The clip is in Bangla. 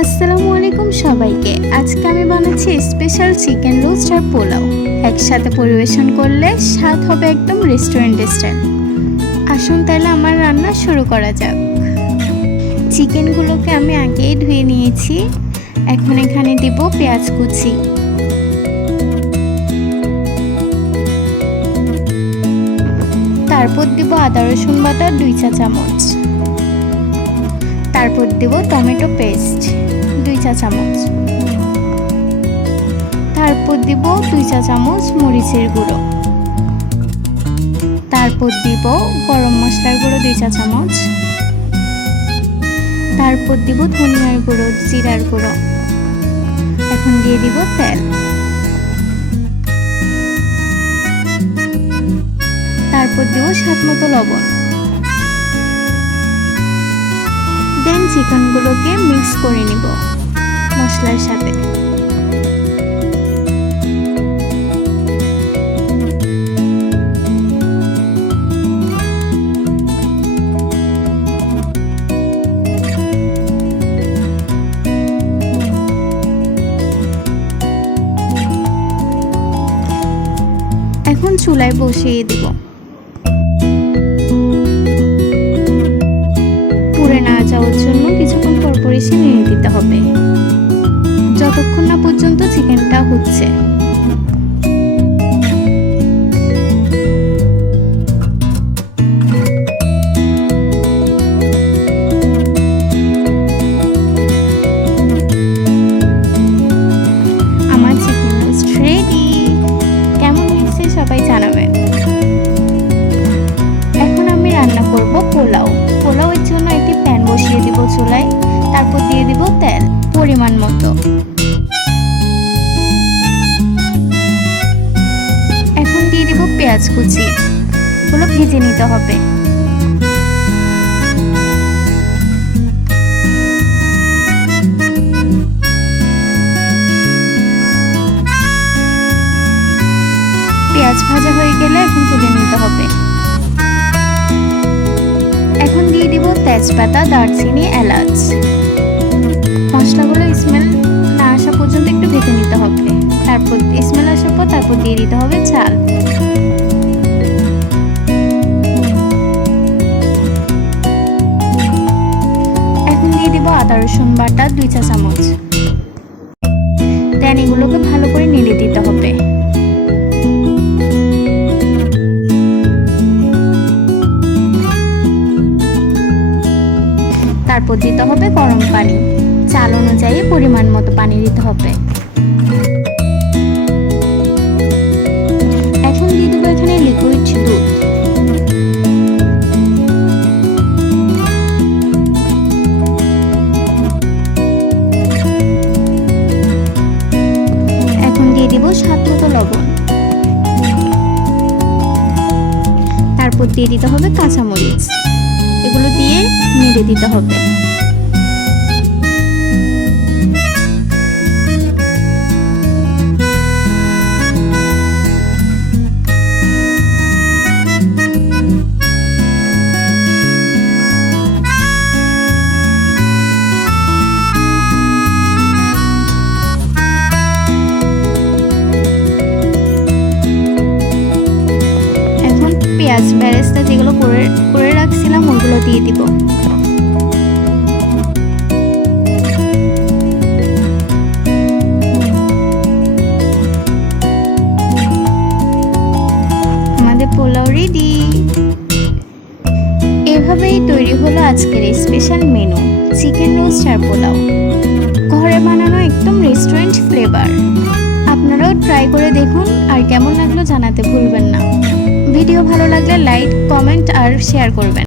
আসসালামু আলাইকুম সবাইকে। আজকে আমি বানাচ্ছি স্পেশাল চিকেন রোস্ট আর পোলাও। একসাথে পরিবেশন করলে স্বাদ হবে একদম রেস্টুরেন্ট স্টাইল আসুন তাহলে আমার রান্না শুরু করা যাক। চিকেনগুলোকে আমি আগেই ধুয়ে নিয়েছি। এখন এখানে দিব পেঁয়াজ কুচি। তারপর দিব আদা রসুন বাটা দুই চা চামচ। তারপর দেব টমেটো পেস্ট দুই চা চামচ। তারপর দিব দুই চা চামচ মরিচের গুঁড়ো। তারপর দিব গরম মশলার গুঁড়ো, দুই চা চামচ। তারপর দিব ধনিয়ার গুঁড়ো, জিরার গুঁড়ো। এখন দিয়ে দিব তেল। তারপর দিব স্বাদ মতো লবণ। চিকেনগুলোকে মিক্স করে নিব মশলার সাথে। এখন চুলায় বসিয়ে দিব। কিছুক্ষণ পর পর দিতে হবে। পেঁয়াজ কুচি ওগুলো ভেজে নিতে হবে। পেঁয়াজ ভাজা হয়ে গেলে এখন তুলে নিতে হবে। এখন দিয়ে দিব তেজপাতা, দারচিনি, এলাচ। মশলাগুলো স্মেল না আসা পর্যন্ত একটু ভেজে নিতে হবে। তারপর, স্মেল আসার পর তারপর দিয়ে দিতে হবে চাল। আদা, রসুন বাটা, দুই চা চামচ। দেন এগুলোকে ভালো করে নেড়ে দিতে হবে। তারপর দিতে হবে গরম পানি। চাল অনুযায়ী পরিমাণ মতো পানি দিতে হবে। লবণ। তারপর দিয়ে দিতে হবে কাঁচামরিচ। এগুলো দিয়ে নেড়ে দিতে হবে। পেঁয়াজ, ব্যারেস্তা যেগুলো করে করে রাখছিলাম, ওগুলো দিয়ে দিব। আমাদের পোলাও রেডি এভাবেই তৈরি হলো আজকের স্পেশাল মেনু চিকেন রোস্ট আর পোলাও। ঘরে বানানো একদম রেস্টুরেন্ট ফ্লেভার আপনারাও ট্রাই করে দেখুন, আর কেমন লাগল জানাতে ভুলবেন না। ভিডিও ভালো লাগলে লাইক কমেন্ট আর শেয়ার করবেন।